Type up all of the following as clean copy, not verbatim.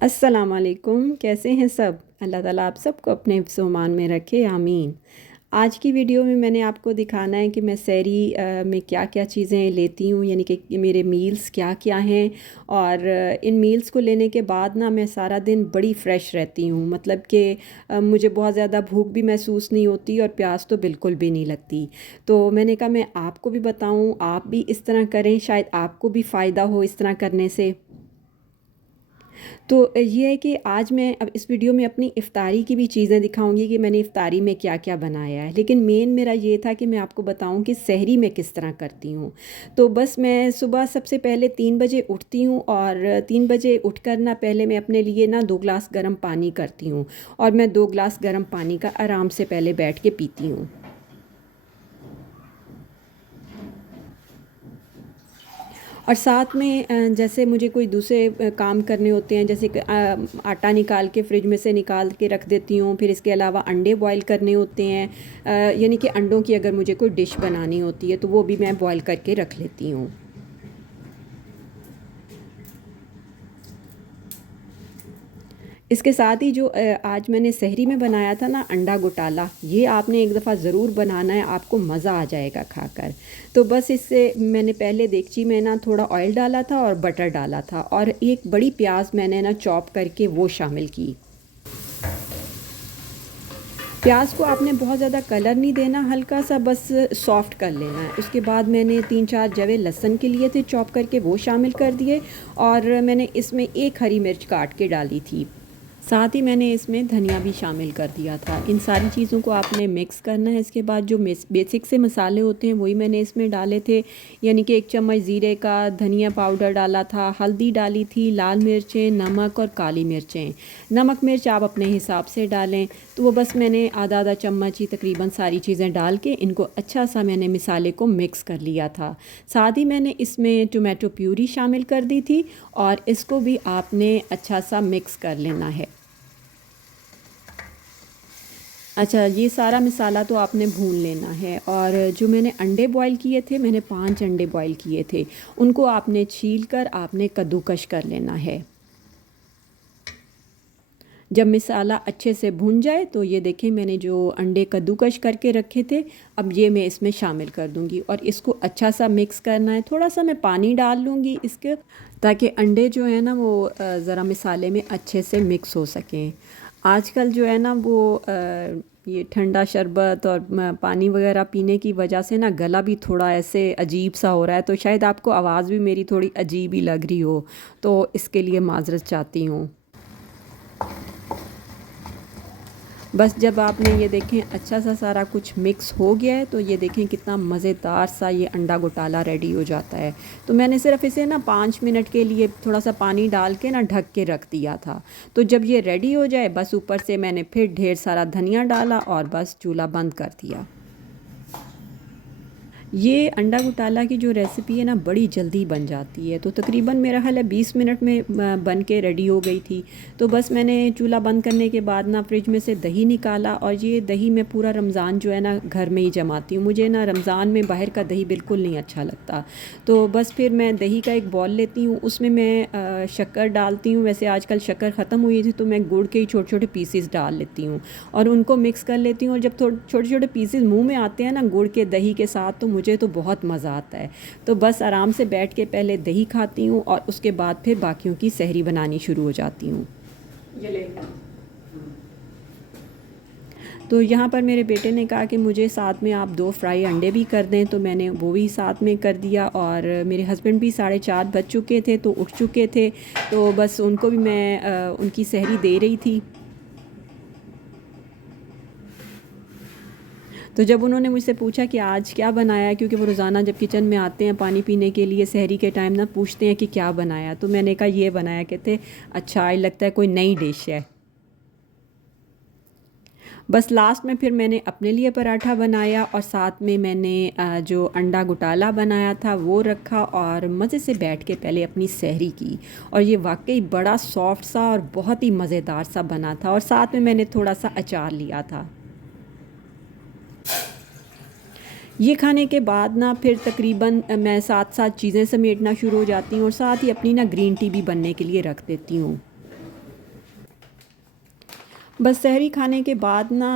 अस्सलाम वालेकुम। कैसे हैं सब? अल्लाह ताला आप सबको अपने हिफ्ज़ व अमान में रखे, आमीन। आज की वीडियो में मैंने आपको दिखाना है कि मैं सहरी में क्या-क्या चीज़ें लेती हूँ, यानी कि मेरे मील्स क्या-क्या हैं। और इन मील्स को लेने के बाद ना मैं सारा दिन बड़ी फ़्रेश रहती हूँ। मतलब कि मुझे बहुत ज़्यादा भूख भी महसूस नहीं होती और प्यास तो बिल्कुल भी नहीं लगती। तो मैंने कहा मैं आपको भी बताऊँ, आप भी इस तरह करें, शायद आपको भी फ़ायदा हो इस तरह करने से। तो ये है कि आज मैं अब इस वीडियो में अपनी इफ़्तारी की भी चीज़ें दिखाऊंगी कि मैंने इफ़्तारी में क्या-क्या बनाया है। लेकिन मेन मेरा ये था कि मैं आपको बताऊं कि सहरी मैं किस तरह करती हूँ। तो बस मैं सुबह सबसे पहले 3 बजे उठती हूँ और 3 बजे उठकर ना पहले मैं अपने लिए ना 2 ग्लास गर्म पानी करती हूँ और मैं 2 ग्लास गर्म पानी का आराम से पहले बैठ के पीती हूँ। और साथ में जैसे मुझे कोई दूसरे काम करने होते हैं, जैसे कि आटा निकाल के फ्रिज में से निकाल के रख देती हूँ। फिर इसके अलावा अंडे बॉईल करने होते हैं, यानी कि अंडों की अगर मुझे कोई डिश बनानी होती है तो वो भी मैं बॉईल करके रख लेती हूँ। इसके साथ ही जो आज मैंने सहरी में बनाया था ना अंडा गोटाला, ये आपने एक दफ़ा ज़रूर बनाना है, आपको मज़ा आ जाएगा खाकर। तो बस इससे मैंने पहले देगची में ना थोड़ा ऑयल डाला था और बटर डाला था और एक बड़ी प्याज मैंने ना चॉप करके वो शामिल की। प्याज को आपने बहुत ज़्यादा कलर नहीं देना, हल्का सा बस सॉफ्ट कर लेना है। उसके बाद मैंने 3-4 जवे लहसुन के लिए थे चॉप करके, वो शामिल कर दिए और मैंने इसमें एक हरी मिर्च काट के डाली थी। साथ ही मैंने इसमें धनिया भी शामिल कर दिया था। इन सारी चीज़ों को आपने मिक्स करना है। इसके बाद जो बेसिक से मसाले होते हैं वही मैंने इसमें डाले थे, यानी कि 1 चम्मच ज़ीरे का, धनिया पाउडर डाला था, हल्दी डाली थी, लाल मिर्चें, नमक और काली मिर्चें। नमक मिर्च आप अपने हिसाब से डालें। तो वो बस मैंने आधा आधा चम्मच ही तकरीबन सारी चीज़ें डाल के इनको अच्छा सा मैंने मिसाले को मिक्स कर लिया था। साथ ही मैंने इसमें टोमेटो प्यूरी शामिल कर दी थी और इसको भी आपने अच्छा सा मिक्स कर लेना है। अच्छा, ये सारा मसाला तो आपने भून लेना है। और जो मैंने अंडे बॉईल किए थे, मैंने 5 अंडे बॉईल किए थे, उनको आपने छील कर आपने कद्दूकश कर लेना है। जब मसाला अच्छे से भुन जाए तो ये देखें मैंने जो अंडे कद्दूकश करके रखे थे, अब ये मैं इसमें शामिल कर दूंगी और इसको अच्छा सा मिक्स करना है। थोड़ा सा मैं पानी डाल लूँगी इसके, ताकि अंडे जो है ना वो ज़रा मसाले में अच्छे से मिक्स हो सकें। आजकल जो है ना वो ये ठंडा शरबत और पानी वगैरह पीने की वजह से ना गला भी थोड़ा ऐसे अजीब सा हो रहा है, तो शायद आपको आवाज़ भी मेरी थोड़ी अजीब ही लग रही हो, तो इसके लिए माज़रत चाहती हूँ। बस जब आपने ये देखें अच्छा सा सारा कुछ मिक्स हो गया है, तो ये देखें कितना मज़ेदार सा ये अंडा गोटाला रेडी हो जाता है। तो मैंने सिर्फ इसे ना 5 मिनट के लिए थोड़ा सा पानी डाल के ना ढक के रख दिया था। तो जब ये रेडी हो जाए, बस ऊपर से मैंने फिर ढेर सारा धनिया डाला और बस चूल्हा बंद कर दिया। ये अंडा घोटाला की जो रेसिपी है ना बड़ी जल्दी बन जाती है। तो तकरीबन मेरा ख़्याल है 20 मिनट में बन के रेडी हो गई थी। तो बस मैंने चूल्हा बंद करने के बाद ना फ्रिज में से दही निकाला और ये दही मैं पूरा रमज़ान जो है ना घर में ही जमाती हूँ। मुझे ना रमज़ान में बाहर का दही बिल्कुल नहीं अच्छा लगता। तो बस फिर मैं दही का एक बॉल लेती हूँ, उसमें मैं शक्कर डालती हूँ। वैसे आजकल शक्कर ख़त्म हुई थी तो मैं गुड़ के ही छोटे छोटे पीसीस डाल लेती हूँ और उनको मिक्स कर लेती हूँ। और जब थोड़े छोटे छोटे पीसेस मुंह में आते हैं ना गुड़ के दही के साथ, तो मुझे तो बहुत मज़ा आता है। तो बस आराम से बैठ के पहले दही खाती हूँ और उसके बाद फिर बाकियों की सहरी बनानी शुरू हो जाती हूँ। तो यहाँ पर मेरे बेटे ने कहा कि मुझे साथ में आप 2 फ्राई अंडे भी कर दें, तो मैंने वो भी साथ में कर दिया। और मेरे हस्बैंड भी 4:30 बज चुके थे, तो उठ चुके थे, तो बस उनको भी मैं उनकी सहरी दे रही थी। तो जब उन्होंने मुझसे पूछा कि आज क्या बनाया, क्योंकि वो रोज़ाना जब किचन में आते हैं पानी पीने के लिए सहरी के टाइम ना पूछते हैं कि क्या बनाया, तो मैंने कहा ये बनाया। कहते अच्छा, आज लगता है कोई नई डिश है। बस लास्ट में फिर मैंने अपने लिए पराठा बनाया और साथ में मैंने जो अंडा घोटाला बनाया था वो रखा और मज़े से बैठ के पहले अपनी सहरी की। और ये वाकई बड़ा सॉफ्ट सा और बहुत ही मज़ेदार सा बना था। और साथ में मैंने थोड़ा सा अचार लिया था। ये खाने के बाद ना फिर तकरीबन मैं साथ साथ चीज़ें समेटना शुरू हो जाती हूँ और साथ ही अपनी ना ग्रीन टी भी बनने के लिए रख देती हूँ। बस सहरी खाने के बाद ना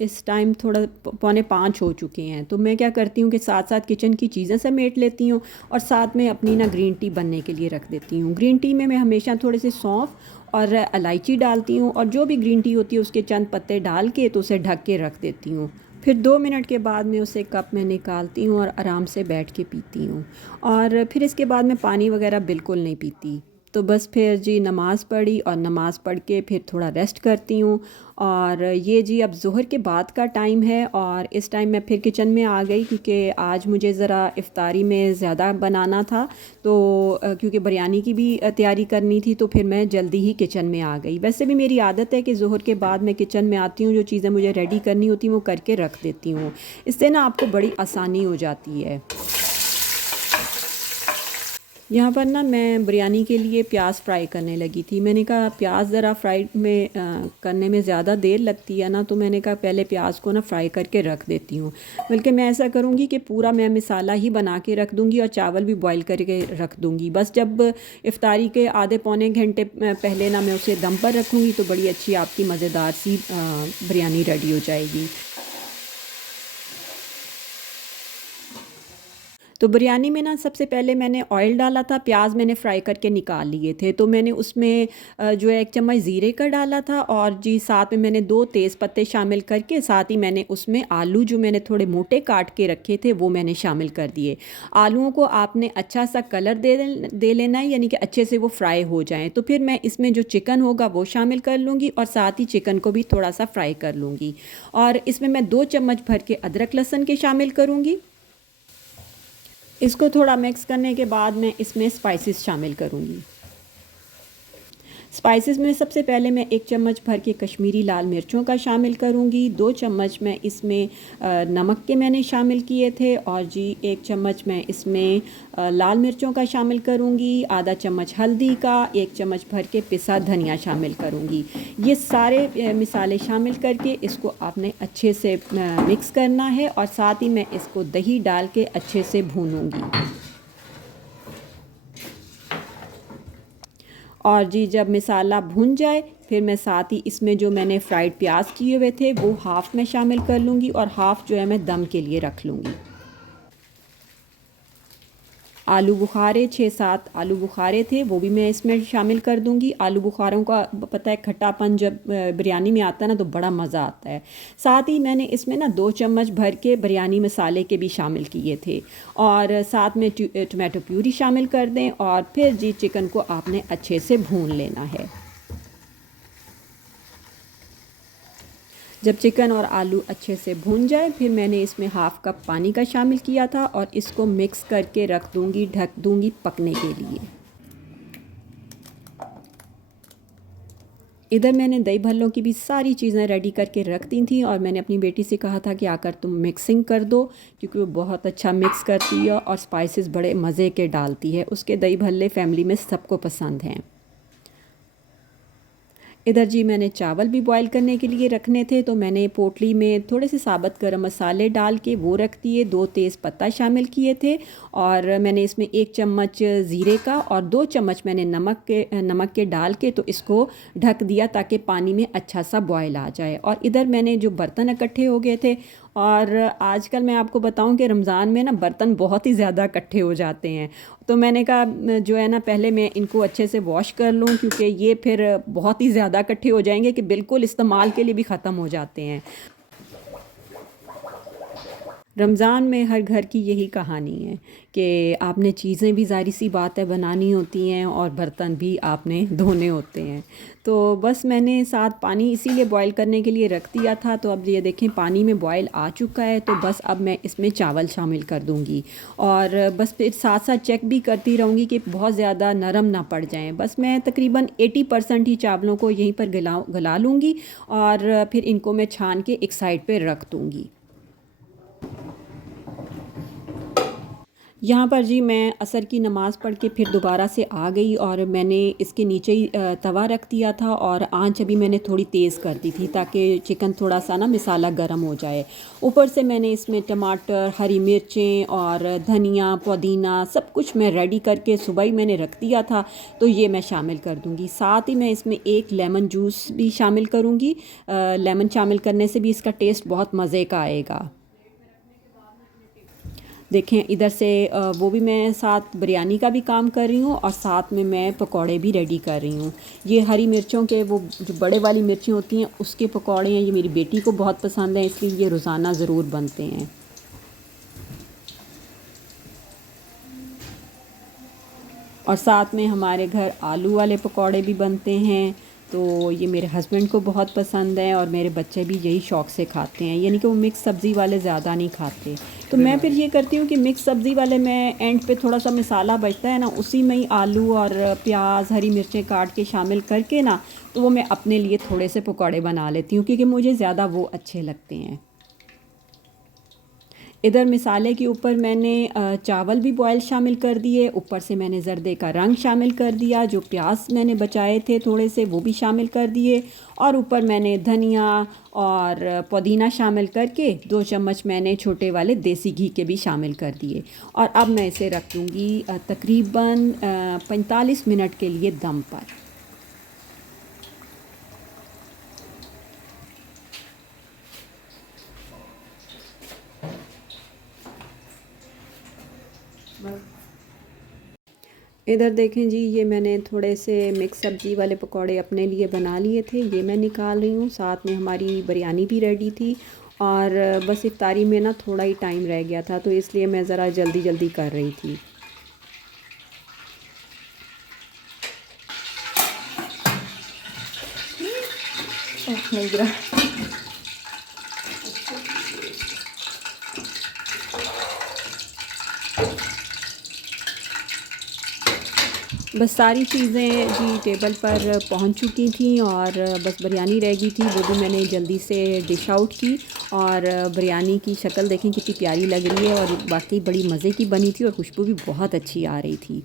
इस टाइम थोड़ा 4:45 हो चुके हैं, तो मैं क्या करती हूँ कि साथ साथ किचन की चीज़ें समेट लेती हूँ और साथ में अपनी ना ग्रीन टी बनने के लिए रख देती हूँ। ग्रीन टी में मैं हमेशा थोड़े से सौंफ और इलायची डालती हूँ और जो भी ग्रीन टी होती है उसके चंद पत्ते डाल के तो उसे ढक के रख देती हूँ। फिर 2 मिनट के बाद मैं उसे कप में निकालती हूँ और आराम से बैठ के पीती हूँ। और फिर इसके बाद मैं पानी वगैरह बिल्कुल नहीं पीती। तो बस फिर जी नमाज़ पढ़ी और नमाज़ पढ़ के फिर थोड़ा रेस्ट करती हूँ। और ये जी अब ज़ोहर के बाद का टाइम है और इस टाइम मैं फिर किचन में आ गई क्योंकि आज मुझे ज़रा इफ़्तारी में ज़्यादा बनाना था। तो क्योंकि बिरयानी की भी तैयारी करनी थी, तो फिर मैं जल्दी ही किचन में आ गई। वैसे भी मेरी आदत है कि ज़ोहर के बाद मैं किचन में आती हूँ, जो चीज़ें मुझे रेडी करनी होती हैं वो करके रख देती हूँ। इससे ना आपको बड़ी आसानी हो जाती है। यहाँ पर ना मैं बिरयानी के लिए प्याज फ्राई करने लगी थी। मैंने कहा प्याज ज़रा फ्राई में करने में ज़्यादा देर लगती है ना, तो मैंने कहा पहले प्याज को ना फ्राई करके रख देती हूँ। बल्कि मैं ऐसा करूँगी कि पूरा मैं मसाला ही बना के रख दूँगी और चावल भी बॉईल करके रख दूँगी। बस जब इफ़्तारी के आधे पौने घंटे पहले ना मैं उसे दम पर रखूँगी तो बड़ी अच्छी आपकी मज़ेदार सी बिरयानी रेडी हो जाएगी। तो बिरयानी में ना सबसे पहले मैंने ऑयल डाला था, प्याज मैंने फ्राई करके निकाल लिए थे। तो मैंने उसमें जो है 1 चम्मच ज़ीरे का डाला था और जी साथ में मैंने 2 तेज़ पत्ते शामिल करके साथ ही मैंने उसमें आलू जो मैंने थोड़े मोटे काट के रखे थे वो मैंने शामिल कर दिए। आलूओं को आपने अच्छा सा कलर दे लेना है, यानी कि अच्छे से वो फ्राई हो जाएँ। तो फिर मैं इसमें जो चिकन होगा वो शामिल कर लूँगी और साथ ही चिकन को भी थोड़ा सा फ्राई कर लूँगी। और इसमें मैं 2 चम्मच भर के अदरक लहसुन के शामिल करूँगी। इसको थोड़ा मिक्स करने के बाद मैं इसमें स्पाइसेस शामिल करूँगी। स्पाइसेस में सबसे पहले मैं 1 चम्मच भर के कश्मीरी लाल मिर्चों का शामिल करूँगी। 2 चम्मच मैं इसमें नमक के मैंने शामिल किए थे और जी 1 चम्मच मैं इसमें लाल मिर्चों का शामिल करूँगी। आधा चम्मच हल्दी का, 1 चम्मच भर के पिसा धनिया शामिल करूँगी। ये सारे मिसाले शामिल करके इसको आपने अच्छे से मिक्स करना है और साथ ही मैं इसको दही डाल के अच्छे से भूनूँगी। और जी जब मसाला भुन जाए फिर मैं साथ ही इसमें जो मैंने फ्राइड प्याज किए हुए थे वो हाफ़ में शामिल कर लूँगी और हाफ़ जो है मैं दम के लिए रख लूँगी। आलू बुखारे 6-7 आलू बुखारे थे वो भी मैं इसमें शामिल कर दूंगी। आलू बुखारों का पता है खट्टापन जब बिरयानी में आता है ना तो बड़ा मज़ा आता है। साथ ही मैंने इसमें ना 2 चम्मच भर के बिरयानी मसाले के भी शामिल किए थे और साथ में टमाटो प्यूरी शामिल कर दें और फिर जी चिकन को आपने अच्छे से भून लेना है। जब चिकन और आलू अच्छे से भून जाए फिर मैंने इसमें हाफ़ कप पानी का शामिल किया था और इसको मिक्स करके रख दूँगी, ढक दूँगी पकने के लिए। इधर मैंने दही भल्लों की भी सारी चीज़ें रेडी करके रख दी थी और मैंने अपनी बेटी से कहा था कि आकर तुम मिक्सिंग कर दो, क्योंकि वो बहुत अच्छा मिक्स करती है और स्पाइसेस बड़े मज़े के डालती है। उसके दही भल्ले फैमिली में सबको पसंद हैं। इधर जी मैंने चावल भी बॉईल करने के लिए रखने थे, तो मैंने पोटली में थोड़े से साबुत गरम मसाले डाल के वो रख दिए, 2 तेज़ पत्ता शामिल किए थे और मैंने इसमें 1 चम्मच ज़ीरे का और 2 चम्मच मैंने नमक के डाल के तो इसको ढक दिया ताकि पानी में अच्छा सा बॉयल आ जाए। और इधर मैंने जो बर्तन इकट्ठे हो गए थे, और आजकल मैं आपको बताऊं कि रमज़ान में ना बर्तन बहुत ही ज़्यादा इकट्ठे हो जाते हैं, तो मैंने कहा जो है ना पहले मैं इनको अच्छे से वॉश कर लूँ, क्योंकि ये फिर बहुत ही ज़्यादा इकट्ठे हो जाएंगे कि बिल्कुल इस्तेमाल के लिए भी ख़त्म हो जाते हैं। रमज़ान में हर घर की यही कहानी है कि आपने चीज़ें भी ज़ाहिर सी बात है बनानी होती हैं और बर्तन भी आपने धोने होते हैं। तो बस मैंने साथ पानी इसीलिए बॉईल करने के लिए रख दिया था। तो अब ये देखें पानी में बॉईल आ चुका है, तो बस अब मैं इसमें चावल शामिल कर दूँगी और बस फिर साथ साथ चेक भी करती रहूँगी कि बहुत ज़्यादा नरम ना पड़ जाएँ। बस मैं तकरीबन 80% ही चावलों को यहीं पर गला लूँगी और फिर इनको मैं छान के एक साइड पर रख दूँगी। यहाँ पर जी मैं असर की नमाज़ पढ़ के फिर दोबारा से आ गई और मैंने इसके नीचे ही तवा रख दिया था और आंच अभी मैंने थोड़ी तेज़ कर दी थी ताकि चिकन थोड़ा सा ना मसाला गर्म हो जाए। ऊपर से मैंने इसमें टमाटर, हरी मिर्चें और धनिया, पुदीना सब कुछ मैं रेडी करके सुबह ही मैंने रख दिया था, तो ये मैं शामिल कर दूँगी। साथ ही मैं इसमें एक लेमन जूस भी शामिल करूँगी। लेमन शामिल करने से भी इसका टेस्ट बहुत मज़े का आएगा। देखें इधर से वो भी मैं साथ बिरयानी का भी काम कर रही हूँ और साथ में मैं पकौड़े भी रेडी कर रही हूँ। ये हरी मिर्चों के वो जो बड़े वाली मिर्चें होती हैं उसके पकौड़े हैं, ये मेरी बेटी को बहुत पसंद है, इसलिए ये रोज़ाना ज़रूर बनते हैं। और साथ में हमारे घर आलू वाले पकौड़े भी बनते हैं, तो ये मेरे हस्बैंड को बहुत पसंद है और मेरे बच्चे भी यही शौक़ से खाते हैं, यानी कि वो मिक्स सब्ज़ी वाले ज़्यादा नहीं खाते। तो मैं फिर ये करती हूँ कि मिक्स सब्ज़ी वाले में एंड पे थोड़ा सा मसाला बचता है ना, उसी में ही आलू और प्याज, हरी मिर्चें काट के शामिल करके ना, तो वो मैं अपने लिए थोड़े से पकौड़े बना लेती हूँ क्योंकि मुझे ज़्यादा वो अच्छे लगते हैं। इधर मिसाले के ऊपर मैंने चावल भी बॉयल शामिल कर दिए, ऊपर से मैंने ज़र्दे का रंग शामिल कर दिया, जो प्याज मैंने बचाए थे थोड़े से वो भी शामिल कर दिए और ऊपर मैंने धनिया और पुदीना शामिल करके 2 चम्मच मैंने छोटे वाले देसी घी के भी शामिल कर दिए और अब मैं इसे रख दूँगी तकरीबन 45 मिनट के लिए दम पर। इधर देखें जी, ये मैंने थोड़े से मिक्स सब्ज़ी वाले पकौड़े अपने लिए बना लिए थे, ये मैं निकाल रही हूँ। साथ में हमारी बिरयानी भी रेडी थी और बस इफ्तारी में ना थोड़ा ही टाइम रह गया था, तो इसलिए मैं ज़रा जल्दी जल्दी कर रही थी। बस सारी चीज़ें जी टेबल पर पहुंच चुकी थी और बस बिरयानी रह गई थी, वो भी मैंने जल्दी से डिश आउट की और बिरयानी की शक्ल देखें कितनी प्यारी लग रही है और वाकई बड़ी मज़े की बनी थी और खुशबू भी बहुत अच्छी आ रही थी।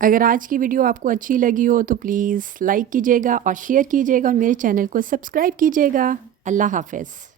अगर आज की वीडियो आपको अच्छी लगी हो तो प्लीज़ लाइक कीजिएगा और शेयर कीजिएगा और मेरे चैनल को सब्सक्राइब कीजिएगा। अल्लाह हाफ़िज़।